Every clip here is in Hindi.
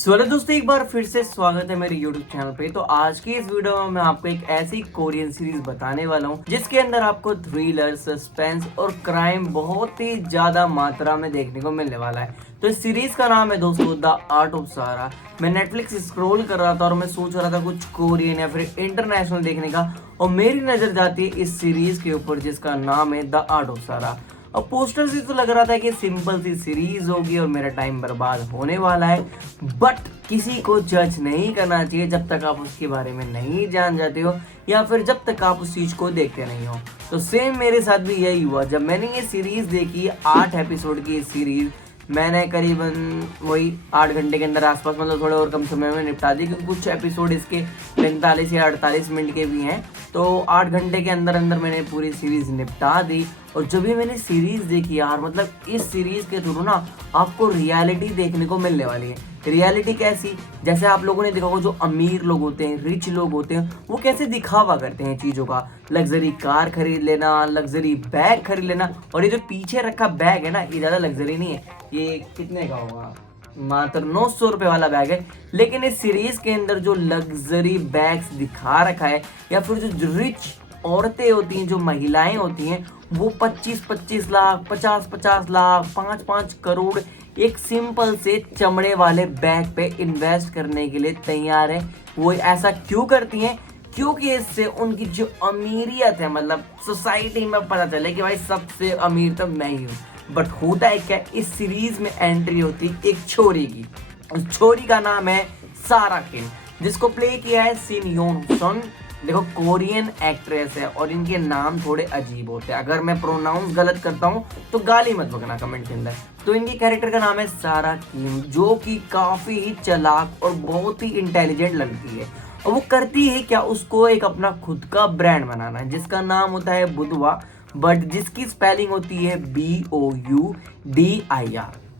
हेलो दोस्तों, एक बार फिर से स्वागत है मेरे YouTube चैनल पे। तो आज की इस वीडियो में मैं आपको एक ऐसी कोरियन सीरीज बताने वाला हूँ जिसके अंदर आपको थ्रिलर, सस्पेंस और क्राइम बहुत ही ज्यादा मात्रा में देखने को मिलने वाला है। तो इस सीरीज का नाम है दोस्तों द आर्ट ऑफ सारा। मैं नेटफ्लिक्स स्क्रॉल कर रहा था और मैं सोच रहा था कुछ कोरियन या फिर इंटरनेशनल देखने का, और मेरी नजर जाती है इस सीरीज के ऊपर जिसका नाम है द आर्ट ऑफ सारा। अब पोस्टर से तो लग रहा था कि सिंपल सी सीरीज होगी और मेरा टाइम बर्बाद होने वाला है, बट किसी को जज नहीं करना चाहिए जब तक आप उसके बारे में नहीं जान जाते हो या फिर जब तक आप उस चीज को देखते नहीं हो। तो सेम मेरे साथ भी यही हुआ। जब मैंने ये सीरीज देखी, 8 एपिसोड की सीरीज, मैंने करीबन वही 8 घंटे के अंदर आसपास, मतलब थोड़े और कम समय में निपटा दी, क्योंकि कुछ एपिसोड इसके 45 या 48 मिनट के भी हैं। तो 8 घंटे के अंदर अंदर मैंने पूरी सीरीज निपटा दी। और जब भी मैंने सीरीज देखी यार, मतलब इस सीरीज के थ्रू ना आपको रियलिटी देखने को मिलने वाली है। रियलिटी कैसी? जैसे आप लोगों ने देखा होगा जो अमीर लोग होते हैं, रिच लोग होते हैं, वो कैसे दिखावा करते हैं चीज़ों का। लग्जरी कार खरीद लेना, लग्जरी बैग खरीद लेना। और ये जो पीछे रखा बैग है ना, ये ज़्यादा लग्जरी नहीं है। ये कितने का होगा? मात्र 900 रुपये वाला बैग है। लेकिन इस सीरीज के अंदर जो लग्जरी बैग्स दिखा रखा है, या फिर जो रिच औरतें होती हैं, जो महिलाएं होती हैं, वो 25-25 लाख, 50-50 लाख, 5-5 करोड़ एक सिंपल से चमड़े वाले बैग पे इन्वेस्ट करने के लिए तैयार है। वो ऐसा क्यों करती हैं? क्योंकि इससे उनकी जो अमीरियत है, मतलब सोसाइटी में पता चले कि भाई सबसे अमीर तो मैं ही हूँ। बट होता है क्या, इस सीरीज में एंट्री होती एक छोरी की। उस छोरी का नाम है सारा किम, जिसको प्ले किया है सिन योन सन। देखो, कोरियन एक्ट्रेस है और इनके नाम थोड़े अजीब होते हैं। अगर मैं प्रोनाउंस गलत करता हूँ तो गाली मत बकना कमेंट के अंदर। तो इनकी कैरेक्टर का नाम है सारा किम, जो कि काफी ही चालाक और बहुत ही इंटेलिजेंट लड़की है। और वो करती है क्या, उसको एक अपना खुद का ब्रांड बनाना है जिसका नाम होता है बुधवा, बट जिसकी स्पेलिंग होती है BOUDIR।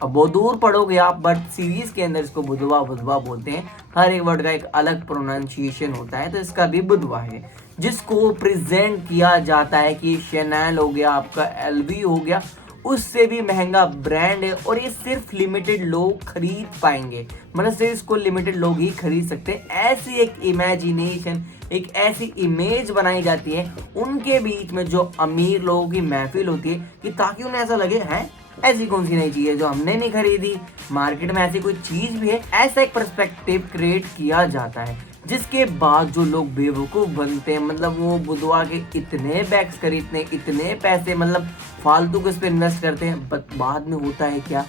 अब बहुत दूर पढ़ोगे आप, बट सीरीज के अंदर इसको बुधवा बुधवा बोलते हैं। हर एक वर्ड का एक अलग प्रोनाउंसिएशन होता है, तो इसका भी बुधवा है। जिसको प्रेजेंट किया जाता है कि शैनल हो गया, आपका LV हो गया, उससे भी महंगा ब्रांड है। और ये सिर्फ लिमिटेड लोग खरीद पाएंगे, मतलब सिर्फ इसको लिमिटेड लोग ही खरीद सकते हैं। ऐसी एक इमेजिनेशन, एक ऐसी इमेज बनाई जाती है उनके बीच में, जो अमीर लोगों की महफिल होती है, कि ताकि उन्हें ऐसा लगे है ऐसी कौन सी नई चीज है जो हमने नहीं खरीदी, मार्केट में ऐसी कोई चीज भी है। ऐसा एक पर्सपेक्टिव क्रिएट किया जाता है, जिसके बाद जो लोग बेवकूफ बनते हैं, मतलब वो बुधवा के इतने बैग्स खरीदते हैं, इतने पैसे मतलब फालतू के इस पे इन्वेस्ट करते हैं। बट बाद में होता है क्या,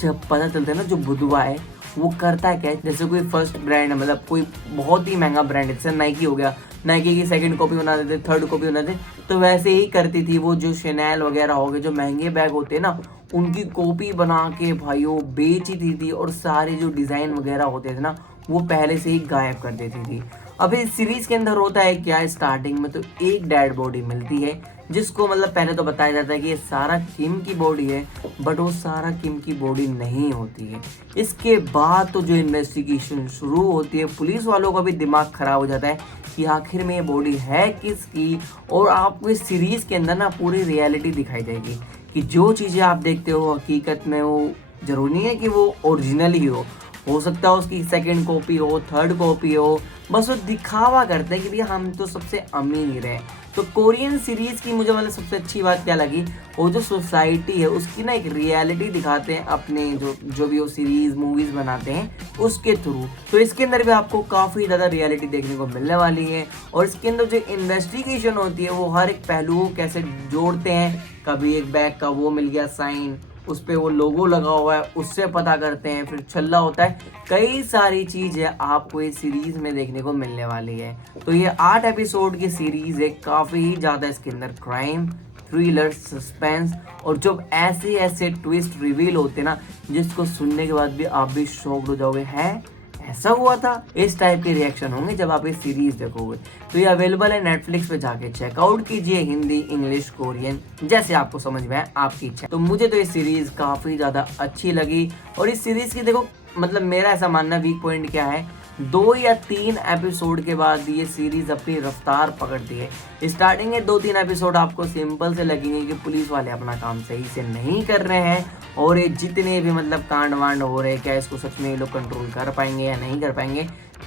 जब पता चलता है ना जो बुधवा है वो करता है क्या, जैसे कोई फर्स्ट ब्रांड है, मतलब कोई बहुत ही महंगा ब्रांड है, जैसे नाइकी हो गया, नाइकी की सेकंड कॉपी बना देते, थर्ड कॉपी बना देते। तो वैसे ही करती थी वो, जो शैनल वगैरह हो गए, जो महंगे बैग होते हैं ना, उनकी कॉपी बना के भाई वो बेचती थी। और सारे जो डिज़ाइन वगैरह होते थे ना, वो पहले से ही गायब कर देती थी। अब इस सीरीज के अंदर होता है क्या, स्टार्टिंग में तो एक डेड बॉडी मिलती है, जिसको मतलब पहले तो बताया जाता है कि ये सारा किम की बॉडी है, बट वो सारा किम की बॉडी नहीं होती है। इसके बाद तो जो इन्वेस्टिगेशन शुरू होती है, पुलिस वालों का भी दिमाग खराब हो जाता है कि आखिर में ये बॉडी है किसकी। और आपको इस सीरीज के अंदर ना पूरी रियलिटी दिखाई जाएगी कि जो चीज़ें आप देखते हो हकीकत में वो जरूरी नहीं है कि वो ओरिजिनल ही हो सकता है उसकी सेकंड कॉपी हो, थर्ड कॉपी हो। बस वो दिखावा करते हैं कि भैया हम तो सबसे अमीर हैं। तो कोरियन सीरीज की मुझे मतलब सबसे अच्छी बात क्या लगी, वो जो सोसाइटी है उसकी ना एक रियलिटी दिखाते हैं अपने जो भी वो सीरीज मूवीज बनाते हैं उसके थ्रू। तो इसके अंदर भी आपको काफ़ी ज़्यादा रियलिटी देखने को मिलने वाली है। और इसके अंदर जो इन्वेस्टिगेशन होती है वो हर एक पहलू को कैसे जोड़ते हैं। कभी एक बैग का वो मिल गया साइन, उस पर वो लोगो लगा हुआ है, उससे पता करते हैं, फिर छल्ला होता है। कई सारी चीज़ें आपको इस सीरीज में देखने को मिलने वाली है। तो ये 8 एपिसोड की सीरीज है, काफ़ी ज़्यादा इसके अंदर क्राइम, थ्रिलर, सस्पेंस और जब ऐसे ऐसे ट्विस्ट रिवील होते हैं ना, जिसको सुनने के बाद भी आप भी शॉक्ड हो जाओगे, है ऐसा हुआ था। इस टाइप के रिएक्शन होंगे जब आप ये सीरीज देखोगे। तो ये अवेलेबल है नेटफ्लिक्स पे, जाके चेकआउट कीजिए। हिंदी, इंग्लिश, कोरियन, जैसे आपको समझ में आए, आपकी इच्छा। तो मुझे तो ये सीरीज काफ़ी ज़्यादा अच्छी लगी। और इस सीरीज की देखो, मतलब मेरा ऐसा मानना वीक पॉइंट क्या है, 2 या 3 एपिसोड के बाद ये सीरीज अपनी रफ्तार पकड़ती है। स्टार्टिंग के 2-3 एपिसोड आपको सिंपल से लगेंगे कि पुलिस वाले अपना काम सही से नहीं कर रहे हैं और ये जितने भी मतलब कांड वांड हो रहे हैं, क्या इसको सच में ये लोग कंट्रोल कर पाएंगे या नहीं कर पाएंगे।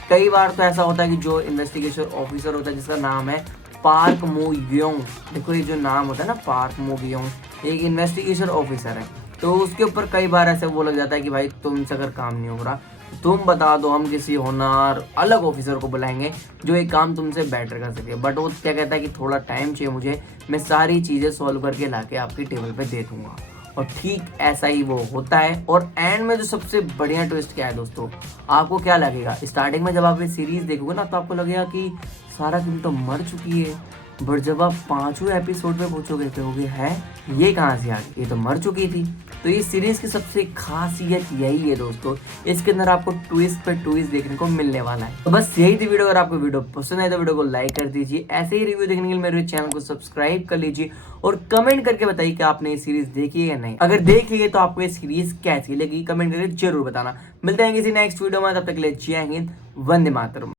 कई बार तो ऐसा होता है कि जो इन्वेस्टिगेशन ऑफिसर होता है जिसका नाम है पार्क मो योंग, देखो ये जो नाम होता है ना पार्क मो योंग, एक इन्वेस्टिगेशन ऑफिसर है, तो उसके ऊपर कई बार ऐसे वो लग जाता है कि भाई तुमसे अगर काम नहीं हो रहा तुम बता दो, हम किसी होनहार अलग ऑफिसर को बुलाएंगे जो एक काम तुमसे बेटर कर सके। बट वो क्या कहता है कि थोड़ा टाइम चाहिए मुझे, मैं सारी चीज़ें सॉल्व करके लाके आपकी टेबल पे दे दूंगा। और ठीक ऐसा ही वो होता है। और एंड में जो सबसे बढ़िया ट्विस्ट क्या है दोस्तों, आपको क्या लगेगा स्टार्टिंग में जब आप ये सीरीज देखोगे ना तो आपको लगेगा कि सारा फिल्म तो मर चुकी है, बट जब आप 5वें एपिसोड पे पहुंचोगे कहोगे है ये कहाँ से आ गई, ये तो मर चुकी थी। तो ये सीरीज की सबसे खासियत यही है दोस्तों, इसके अंदर आपको ट्विस्ट पे ट्विस्ट देखने को मिलने वाला है। तो बस यही थी वीडियो। अगर आपको वीडियो पसंद आए तो वीडियो को लाइक कर दीजिए, ऐसे ही रिव्यू देखने के लिए मेरे चैनल को सब्सक्राइब कर लीजिए और कमेंट करके बताइए कि आपने ये सीरीज देखी है या नहीं। अगर देख ली है तो आपको ये सीरीज कैसी लगी कमेंट करके जरूर बताना। मिलते हैं किसी नेक्स्ट वीडियो में, तब तक के लिए जय हिंद, वंदे मातरम।